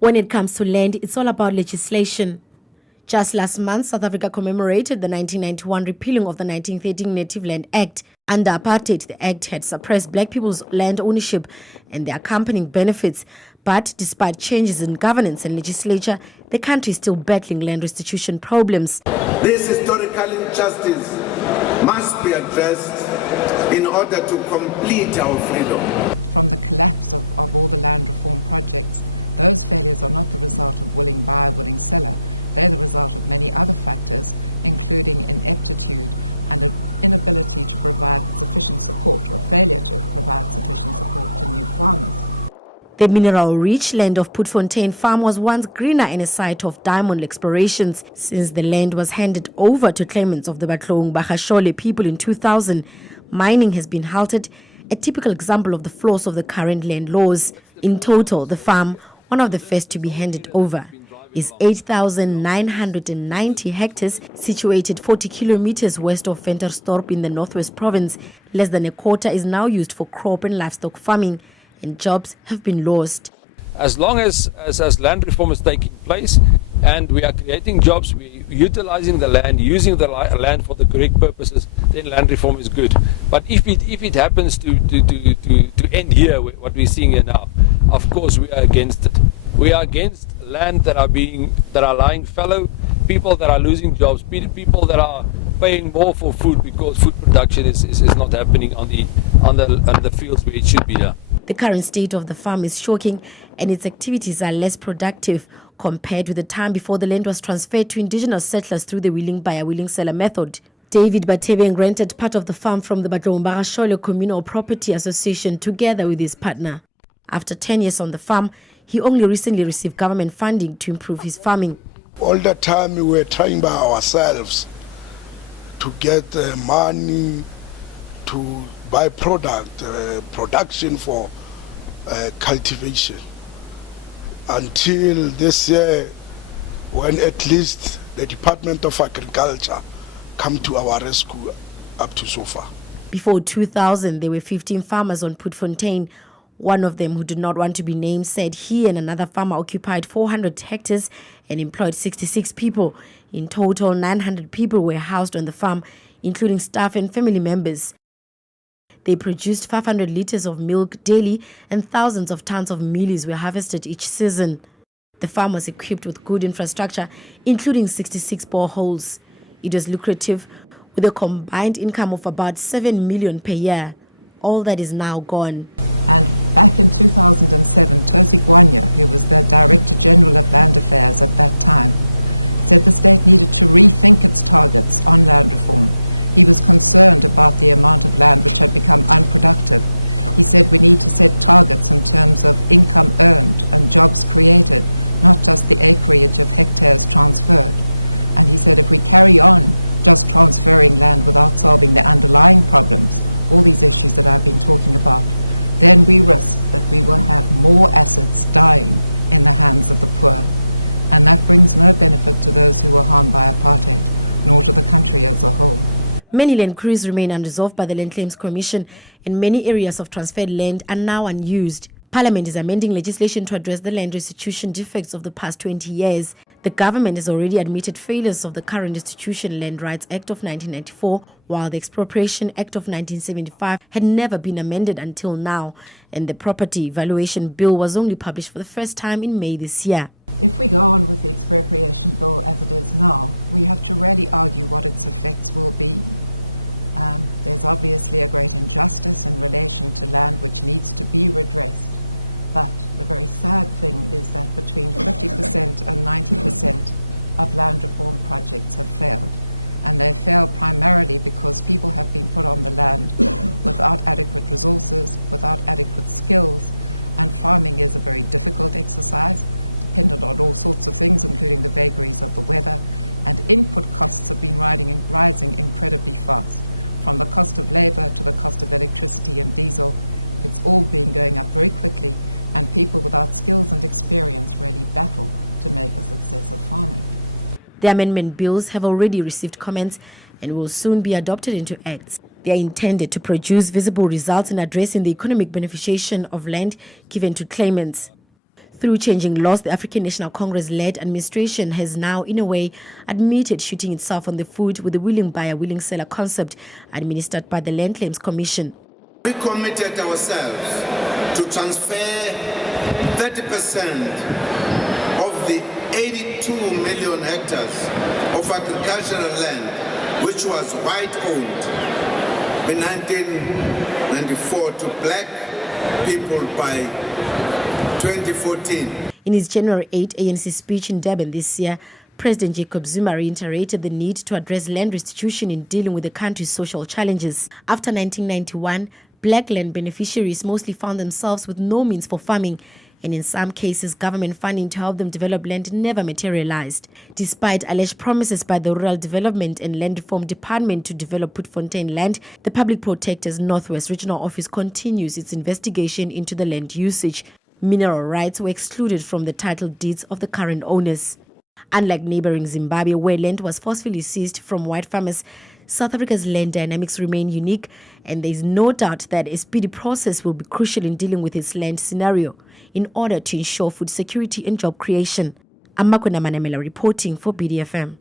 When it comes to land, it's all about legislation. Just last month, South Africa commemorated the 1991 repealing of the 1913 Native Land Act. Under apartheid, the act had suppressed black people's land ownership and their accompanying benefits. But despite changes in governance and legislature, the country is still battling land restitution problems. This historical injustice must be addressed in order to complete our freedom. From the collapse of all the land reform projects, those failures are not the result of willing buyer, willing seller. They're the result of many other factors, including ineptitude and an inability to provide sufficient support, or failure to provide sufficient support to new farmers. The mineral-rich land of Putfontein farm was once greener and a site of diamond explorations. Since the land was handed over to claimants of the Batloung Shole people in 2000, mining has been halted, a typical example of the flaws of the current land laws. In total, the farm, one of the first to be handed over, is 8,990 hectares, situated 40 kilometers west of Ventersdorp in the northwest province. Less than a quarter is now used for crop and livestock farming, and jobs have been lost. As long as land reform is taking place and we are creating jobs, we are utilizing the land, using the land for the correct purposes, then land reform is good. But if it happens to end here, what we're seeing here now, of course we are against it. We are against land that are lying fallow, people that are losing jobs, people that are paying more for food because food production is not happening on the fields where it should be done. The current state of the farm is shocking, and its activities are less productive compared with the time before the land was transferred to indigenous settlers through the willing buyer, willing seller method. David Batebeng rented part of the farm from the Batloung Shole Communal Property Association together with his partner. After 10 years on the farm, he only recently received government funding to improve his farming. All the time we were trying by ourselves to get money to buy production for cultivation. Until this year, when at least the Department of Agriculture come to our rescue up to so far. Before 2000, there were 15 farmers on Putfontein. One of them, who did not want to be named, said he and another farmer occupied 400 hectares and employed 66 people. In total, 900 people were housed on the farm, including staff and family members. They produced 500 liters of milk daily, and thousands of tons of mealies were harvested each season. The farm was equipped with good infrastructure, including 66 boreholes. It was lucrative, with a combined income of about 7 million per year. All that is now gone. And back in 2007, Tosi Gwanya, who was the Director General of Land Affairs at that time, said the state needed to rethink its targets on land reform. He was concerned about the amount of land which had become unproductive. He said we need to set targets in terms of income earned and jobs created, not just the acreage of hectares transferred. And he said if we carry on just transferring land without solving the underlying problems, all these issues that I've been talking about, then we risk that we will have more assets dying in the hands of the poor. And that brings no benefit to those who were harmed by apartheid, nor to the country as a whole. Many land queries remain unresolved by the Land Claims Commission, and many areas of transferred land are now unused. Parliament is amending legislation to address the land restitution defects of the past 20 years. The government has already admitted failures of the current Restitution Land Rights Act of 1994, while the Expropriation Act of 1975 had never been amended until now, and the Property Valuation Bill was only published for the first time in May this year. If we go on with the Expropriation Bill as it is now, we have to really argue what its effects will be. There's obviously a great injustice in relation to land which needs to be redressed. But the very sad thing is that between 50% and 90% of land reform projects have failed. And they fail primarily because people have been put on the land without adequate resources, without adequate skills, and farming is a very difficult exercise, dependent on all sorts of things, including the vagaries of the weather, and input costs have been rising incredibly fast. From the cost of labor to the cost of electricity and diesel, it's all been going up very quickly, and people without skills and experience really battle to make a success of farming. The amendment bills have already received comments and will soon be adopted into acts. They are intended to produce visible results in addressing the economic beneficiation of land given to claimants. Through changing laws, the African National Congress-led administration has now, in a way, admitted shooting itself on the foot with the willing buyer, willing seller concept administered by the Land Claims Commission. We committed ourselves to transfer 30% of the 82 million hectares of agricultural land, which was white-owned in 1994 to black people by 2014. In his January 8 ANC speech in Durban this year, President Jacob Zuma reiterated the need to address land restitution in dealing with the country's social challenges. After 1991, black land beneficiaries mostly found themselves with no means for farming, and in some cases, government funding to help them develop land never materialized. Despite alleged promises by the Rural Development and Land Reform Department to develop Putfontein land, the Public Protector's Northwest Regional Office continues its investigation into the land usage. Mineral rights were excluded from the title deeds of the current owners. Unlike neighboring Zimbabwe, where land was forcefully seized from white farmers, South Africa's land dynamics remain unique, and there is no doubt that a speedy process will be crucial in dealing with its land scenario in order to ensure food security and job creation. I'm Makona Manamela reporting for BDFM.